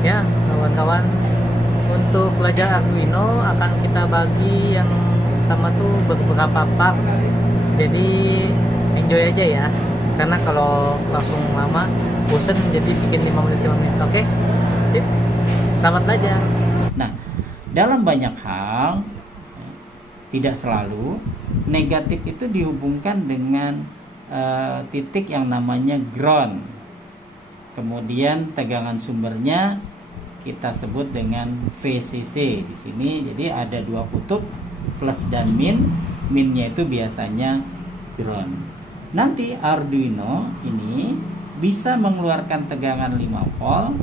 Ya, kawan-kawan, untuk belajar Arduino akan kita bagi yang pertama tuh beberapa part. Jadi enjoy aja ya. Karena kalau langsung lama bosen, jadi bikin 5 menit 5 menit. Oke? Sip. Selamat belajar. Nah, dalam banyak hal, tidak selalu, negatif itu dihubungkan dengan titik yang namanya ground. Kemudian tegangan sumbernya kita sebut dengan VCC di sini. Jadi ada dua kutub, plus dan min. Minnya itu biasanya ground. Nanti Arduino ini bisa mengeluarkan tegangan 5 volt,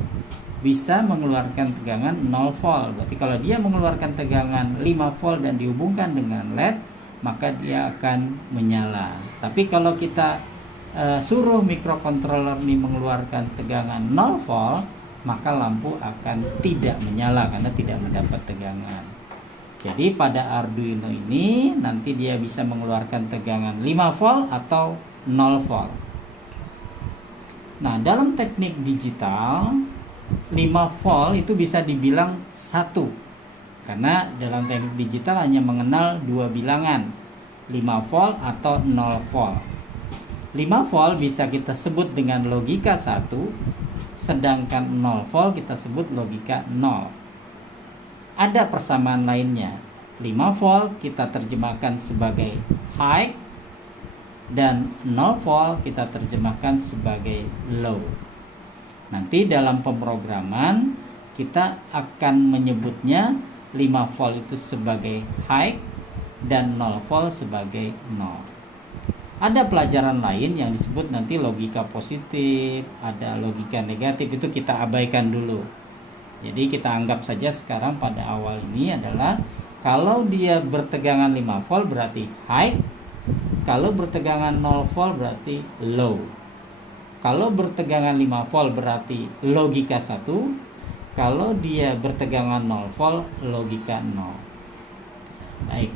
bisa mengeluarkan tegangan 0 volt. Berarti kalau dia mengeluarkan tegangan 5 volt dan dihubungkan dengan LED, maka dia akan menyala. Tapi kalau kita suruh mikrokontroler ini mengeluarkan tegangan 0 volt, maka lampu akan tidak menyala karena tidak mendapat tegangan. Jadi pada Arduino ini nanti dia bisa mengeluarkan tegangan 5 volt atau 0 volt. Nah, dalam teknik digital 5 volt itu bisa dibilang 1. Karena dalam teknik digital hanya mengenal dua bilangan, 5 volt atau 0 volt. 5 volt bisa kita sebut dengan logika 1, sedangkan 0 volt kita sebut logika 0. Ada persamaan lainnya. 5 volt kita terjemahkan sebagai high dan 0 volt kita terjemahkan sebagai low. Nanti dalam pemrograman kita akan menyebutnya 5 volt itu sebagai high dan 0 volt sebagai 0. Ada pelajaran lain yang disebut nanti logika positif, ada logika negatif, itu kita abaikan dulu. Jadi kita anggap saja sekarang pada awal ini adalah kalau dia bertegangan 5 volt berarti high, kalau bertegangan 0 volt berarti low. Kalau bertegangan 5 volt berarti logika 1, kalau dia bertegangan 0 volt logika 0. Baik,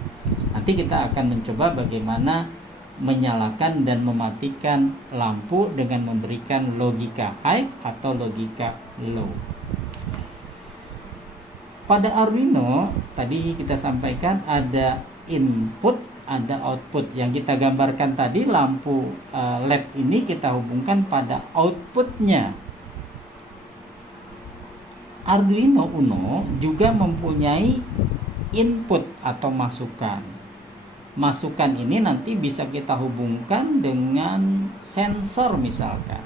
nanti kita akan mencoba bagaimana menyalakan dan mematikan lampu dengan memberikan logika high atau logika low. Pada Arduino tadi kita sampaikan ada input, ada output. Yang kita gambarkan tadi lampu LED ini kita hubungkan pada outputnya. Arduino Uno juga mempunyai input atau masukan. Masukan ini nanti bisa kita hubungkan dengan sensor misalkan.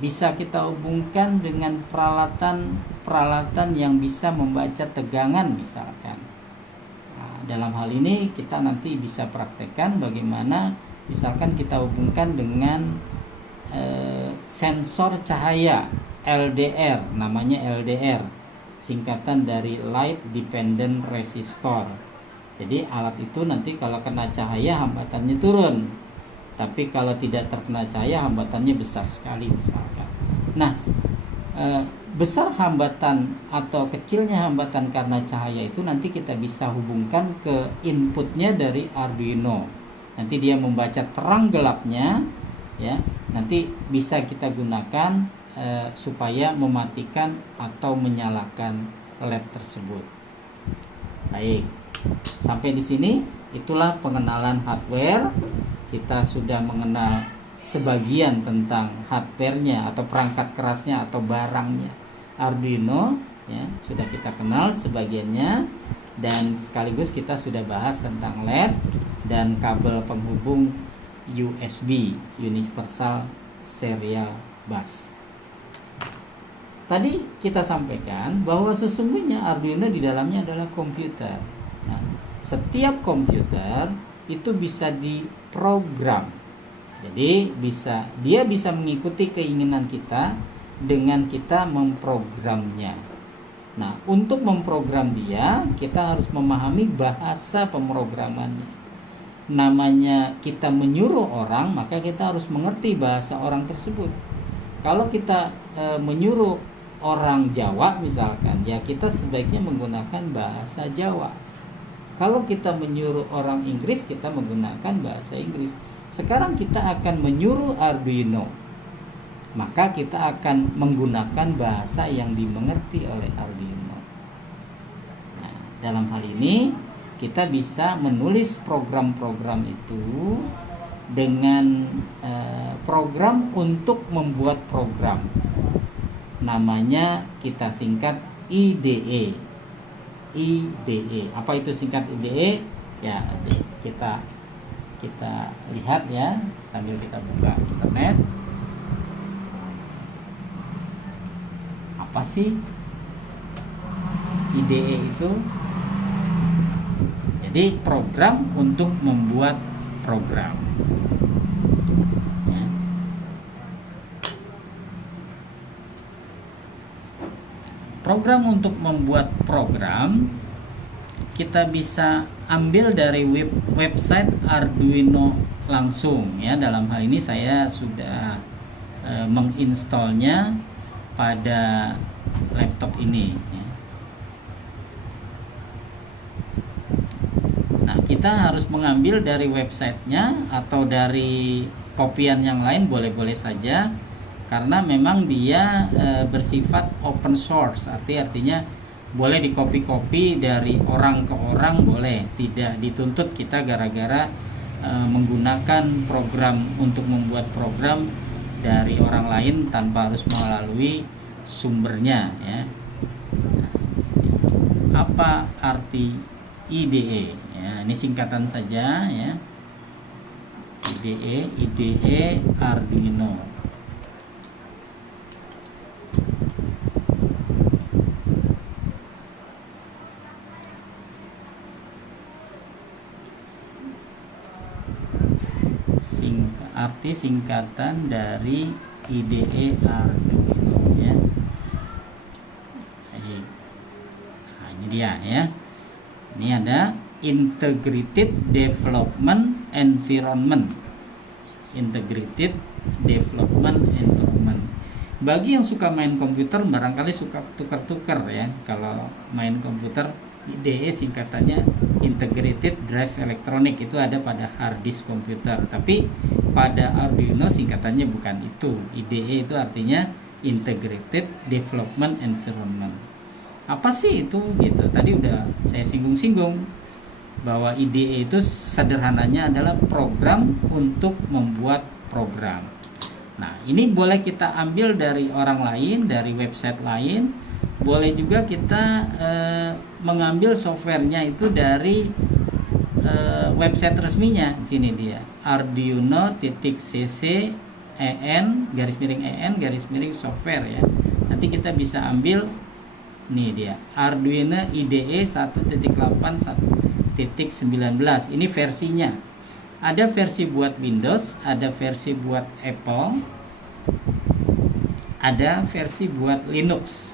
Bisa kita hubungkan dengan peralatan yang bisa membaca tegangan misalkan. Nah, dalam hal ini kita nanti bisa praktekkan bagaimana misalkan kita hubungkan dengan sensor cahaya LDR, namanya LDR, singkatan dari Light Dependent Resistor. Jadi alat itu nanti kalau kena cahaya hambatannya turun, tapi kalau tidak terkena cahaya hambatannya besar sekali misalkan. Nah, besar hambatan atau kecilnya hambatan karena cahaya itu nanti kita bisa hubungkan ke inputnya dari Arduino. Nanti dia membaca terang gelapnya, ya. Nanti bisa kita gunakan supaya mematikan atau menyalakan LED tersebut. Baik, sampai di sini itulah pengenalan hardware. Kita sudah mengenal sebagian tentang hardware-nya atau perangkat kerasnya atau barangnya Arduino, ya, sudah kita kenal sebagiannya, dan sekaligus kita sudah bahas tentang LED dan kabel penghubung USB, Universal Serial Bus. Tadi kita sampaikan bahwa sesungguhnya Arduino di dalamnya adalah komputer. Nah, setiap komputer itu bisa diprogram. Jadi dia bisa mengikuti keinginan kita dengan kita memprogramnya. Nah, untuk memprogram dia, kita harus memahami bahasa pemrogramannya. Namanya kita menyuruh orang, maka kita harus mengerti bahasa orang tersebut. Kalau kita menyuruh orang Jawa misalkan, ya kita sebaiknya menggunakan bahasa Jawa. Kalau kita menyuruh orang Inggris, kita menggunakan bahasa Inggris. Sekarang kita akan menyuruh Arduino maka kita akan menggunakan bahasa yang dimengerti oleh Arduino. Nah, dalam hal ini kita bisa menulis program-program itu dengan program untuk membuat program. Namanya kita singkat IDE. IDE. Apa itu singkat IDE? Ya, kita lihat ya sambil kita buka internet. Apa sih IDE itu? Jadi program untuk membuat program. Ya. Program untuk membuat program kita bisa ambil dari website Arduino langsung ya. Dalam hal ini saya sudah menginstalnya pada laptop ini ya. Nah, kita harus mengambil dari websitenya atau dari kopian yang lain boleh-boleh saja, karena memang dia bersifat open source, artinya boleh dikopi-kopi dari orang ke orang, boleh, tidak dituntut kita gara-gara menggunakan program untuk membuat program dari orang lain tanpa harus melalui sumbernya ya. Nah, apa arti IDE? Ya, ini singkatan saja ya. IDE Arduino. Arti singkatan dari IDE Arduino ya. Nah, ini dia ya. Ini ada Integrated Development Environment. Integrated Development Environment. Bagi yang suka main komputer barangkali suka tukar-tukar ya. Kalau main komputer, IDE singkatannya Integrated Drive Electronic, itu ada pada hard disk komputer. Tapi pada Arduino singkatannya bukan itu. IDE itu artinya Integrated Development Environment. Apa sih itu gitu? Tadi udah saya singgung-singgung bahwa IDE itu sederhananya adalah program untuk membuat program. Nah, ini boleh kita ambil dari orang lain, dari website lain. Boleh juga kita mengambil softwarenya itu dari website resminya. Di sini dia arduino.cc en_software ya. Nanti kita bisa ambil, nih dia Arduino IDE 1.8.1.19. Ini versinya. Ada versi buat Windows, ada versi buat Apple, ada versi buat Linux.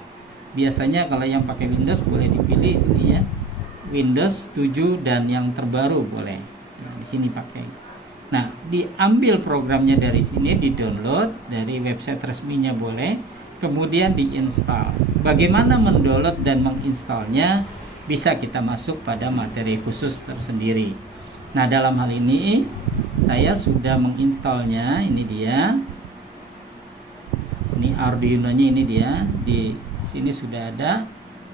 Biasanya kalau yang pakai Windows boleh dipilih sini ya, Windows 7 dan yang terbaru boleh. Nah, di sini pakai. Nah, diambil programnya dari sini, di-download dari website resminya boleh, kemudian diinstal. Bagaimana mendownload dan menginstalnya bisa kita masuk pada materi khusus tersendiri. Nah, dalam hal ini saya sudah menginstalnya. Ini dia. Ini Arduino-nya, ini dia. Di sini sudah ada.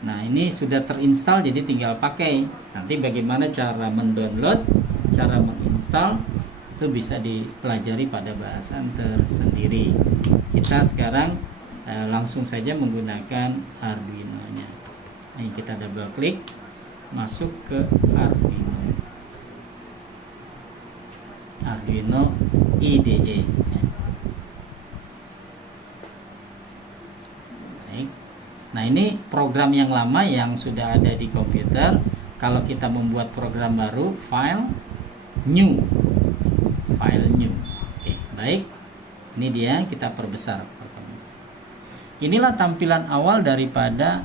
Nah, ini sudah terinstall, jadi tinggal pakai. Nanti bagaimana cara mendownload, cara menginstal, itu bisa dipelajari pada bahasan tersendiri. Kita sekarang langsung saja menggunakan Arduino-nya. Ini kita double klik, masuk ke Arduino IDE. Nah, ini program yang lama yang sudah ada di komputer. Kalau kita membuat program baru, file new. Oke, baik. Ini dia, kita perbesar. Inilah tampilan awal daripada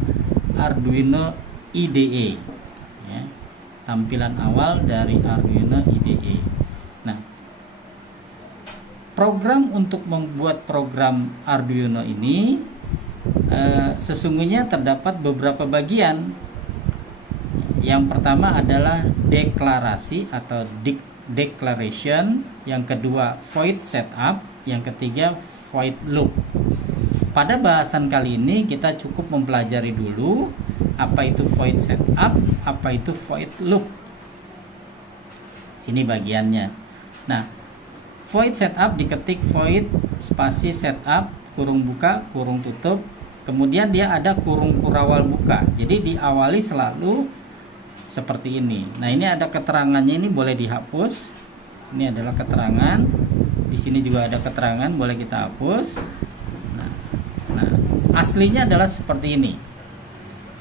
Arduino IDE. Ya, tampilan awal dari Arduino IDE. Nah, program untuk membuat program Arduino ini sesungguhnya terdapat beberapa bagian. Yang pertama adalah deklarasi atau declaration, yang kedua void setup, yang ketiga void loop. Pada bahasan kali ini kita cukup mempelajari dulu apa itu void setup, apa itu void loop. Sini bagiannya. Nah, void setup diketik void spasi setup kurung buka kurung tutup, kemudian dia ada kurung kurawal buka. Jadi diawali selalu seperti ini. Nah, ini ada keterangannya, ini boleh dihapus. Ini adalah keterangan. Di sini juga ada keterangan, boleh kita hapus. Nah, aslinya adalah seperti ini.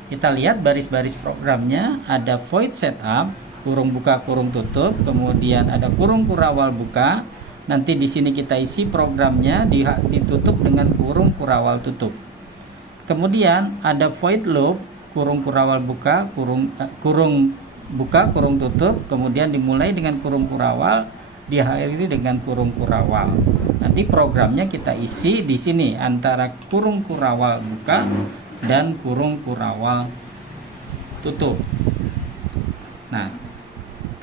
Kita lihat baris-baris programnya, ada void setup, kurung buka kurung tutup, kemudian ada kurung kurawal buka. Nanti di sini kita isi programnya, ditutup dengan kurung kurawal tutup. Kemudian ada void loop, kurung kurawal buka, kurung buka kurung tutup, kemudian dimulai dengan kurung kurawal, diakhiri dengan kurung kurawal. Nanti programnya kita isi di sini antara kurung kurawal buka dan kurung kurawal tutup. Nah,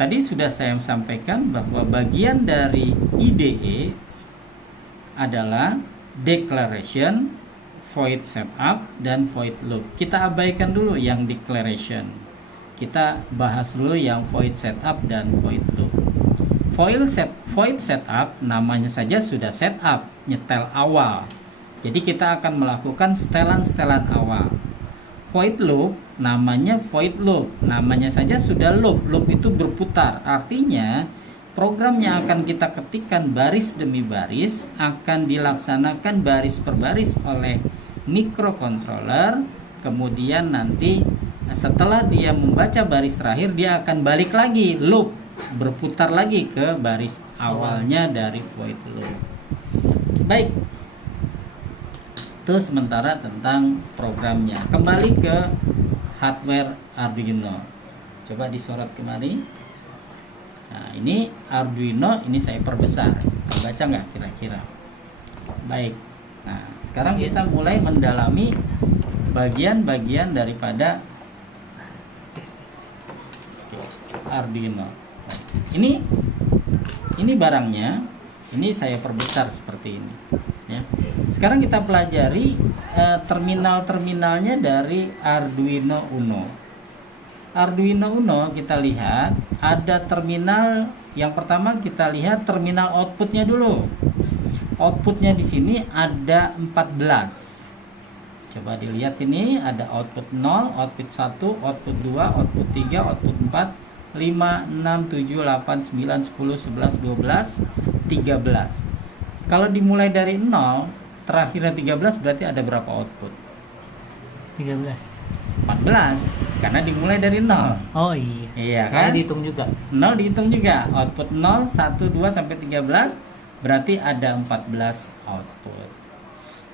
tadi sudah saya sampaikan bahwa bagian dari IDE adalah declaration, void setup, dan void loop. Kita abaikan dulu yang declaration. Kita bahas dulu yang void setup dan void loop. Void setup namanya saja sudah setup, nyetel awal. Jadi kita akan melakukan setelan-setelan awal. Void loop namanya void loop, namanya saja sudah loop. Loop itu berputar, artinya program yang akan kita ketikkan baris demi baris akan dilaksanakan baris per baris oleh microcontroller. Kemudian nanti setelah dia membaca baris terakhir, dia akan balik lagi loop, berputar lagi ke baris awalnya dari void loop. Baik, itu sementara tentang programnya. Kembali ke hardware Arduino. Coba disorot kemari. Nah, ini Arduino, ini saya perbesar. Terbaca nggak kira-kira? Baik. Nah, sekarang kita mulai mendalami bagian-bagian daripada Arduino. Ini barangnya, ini saya perbesar seperti ini. Ya. Sekarang kita pelajari terminal-terminalnya dari Arduino Uno. Arduino Uno kita lihat ada terminal. Yang pertama kita lihat terminal outputnya dulu. Outputnya di sini ada 14. Coba dilihat sini, ada output 0, output 1, output 2, output 3, output 4, 5, 6, 7, 8, 9, 10, 11, 12, 13. Kalau dimulai dari 0, terakhirnya 13, berarti ada berapa output? 13. 14, karena dimulai dari 0. Oh iya. Iya Nah, kan? dihitung juga. 0 dihitung juga. Output 0, 1, 2 sampai 13, berarti ada 14 output.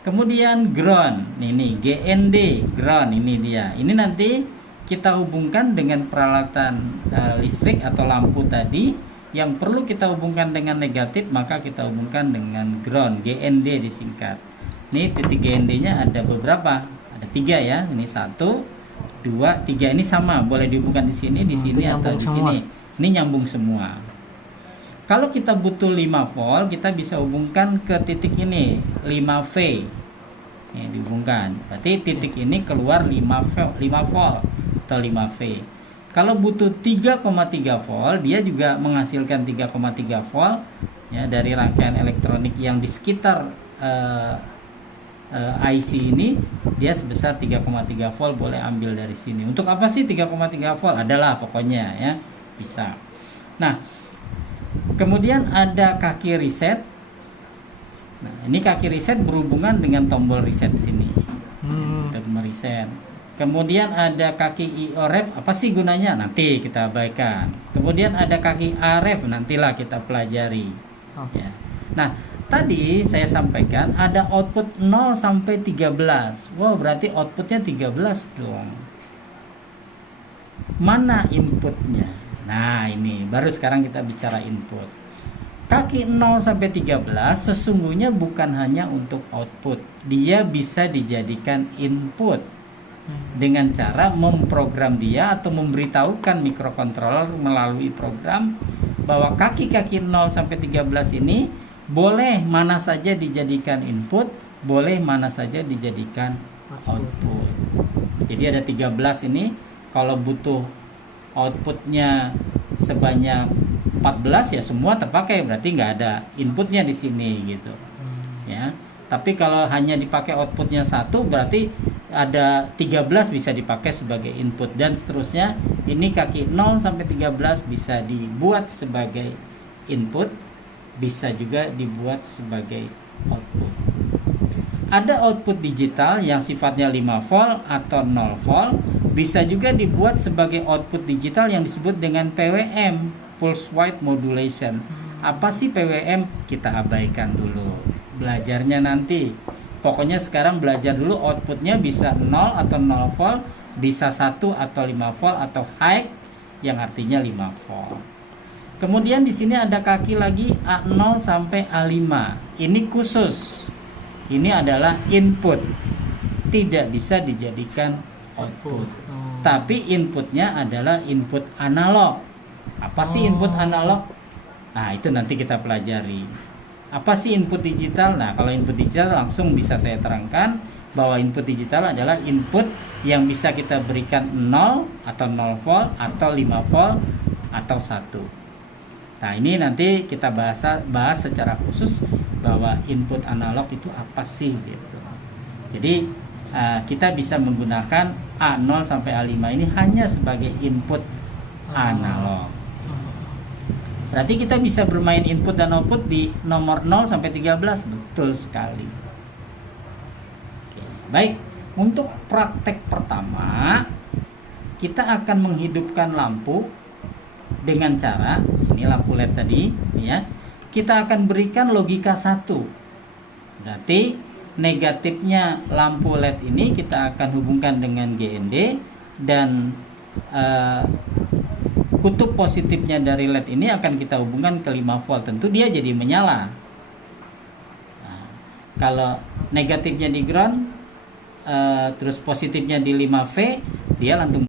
Kemudian ground, ini GND, ground, ini dia. Ini nanti kita hubungkan dengan peralatan listrik atau lampu tadi. Yang perlu kita hubungkan dengan negatif, maka kita hubungkan dengan ground, GND disingkat. Ini titik GND-nya ada beberapa, ada 3 ya. Ini 1, 2, 3. Ini sama, boleh dihubungkan di sini, di sini atau di sini. Ini nyambung semua. Kalau kita butuh 5 volt, kita bisa hubungkan ke titik ini, 5V. Ini dihubungkan. Berarti titik ini keluar 5 volt atau 5V. Kalau butuh 3,3 volt, dia juga menghasilkan 3,3 volt ya dari rangkaian elektronik yang di sekitar IC ini, dia sebesar 3,3 volt, boleh ambil dari sini. Untuk apa sih 3,3 volt? Adalah pokoknya ya, bisa. Nah, kemudian ada kaki reset. Nah, ini kaki reset berhubungan dengan tombol reset sini. Untuk mereset. Kemudian ada kaki IOREF, apa sih gunanya? Nanti kita abaikan. Kemudian ada kaki AREF, nantilah kita pelajari. Ya. Nah, tadi saya sampaikan ada output 0 sampai 13. Wow, berarti outputnya 13 dong. Mana inputnya? Nah, ini baru sekarang kita bicara input. Kaki 0 sampai 13 sesungguhnya bukan hanya untuk output. Dia bisa dijadikan input dengan cara memprogram dia atau memberitahukan microcontroller melalui program bahwa kaki-kaki 0 sampai 13 ini boleh mana saja dijadikan input, boleh mana saja dijadikan output. Jadi ada 13 ini. Kalau butuh outputnya sebanyak 14 ya semua terpakai, berarti nggak ada inputnya di sini gitu ya. Tapi kalau hanya dipakai outputnya 1, berarti ada 13 bisa dipakai sebagai input dan seterusnya. Ini kaki 0 sampai 13 bisa dibuat sebagai input, bisa juga dibuat sebagai output. Ada output digital yang sifatnya 5 volt atau 0 volt, bisa juga dibuat sebagai output digital yang disebut dengan PWM, pulse width modulation. Apa sih PWM? Kita abaikan dulu, belajarnya nanti. Pokoknya sekarang belajar dulu outputnya bisa 0 atau 0 volt, bisa 1 atau 5 volt atau high yang artinya 5 volt. Kemudian di sini ada kaki lagi A0 sampai A5. Ini khusus. Ini adalah input. Tidak bisa dijadikan output. Tapi inputnya adalah input analog. Apa sih input analog? Nah, itu nanti kita pelajari. Apa sih input digital? Nah, kalau input digital langsung bisa saya terangkan bahwa input digital adalah input yang bisa kita berikan 0 atau 0 volt atau 5 volt atau 1. Nah, ini nanti kita bahas secara khusus bahwa input analog itu apa sih gitu. Jadi kita bisa menggunakan A0 sampai A5 ini hanya sebagai input analog. Berarti kita bisa bermain input dan output di nomor 0 sampai 13. Betul sekali. Oke, baik, untuk praktek pertama kita akan menghidupkan lampu dengan cara ini lampu LED tadi ya. Kita akan berikan logika 1. Berarti negatifnya lampu LED ini kita akan hubungkan dengan GND dan kutub positifnya dari LED ini akan kita hubungkan ke 5 volt. Tentu dia jadi menyala. Nah, kalau negatifnya di ground terus positifnya di 5V, dia langsung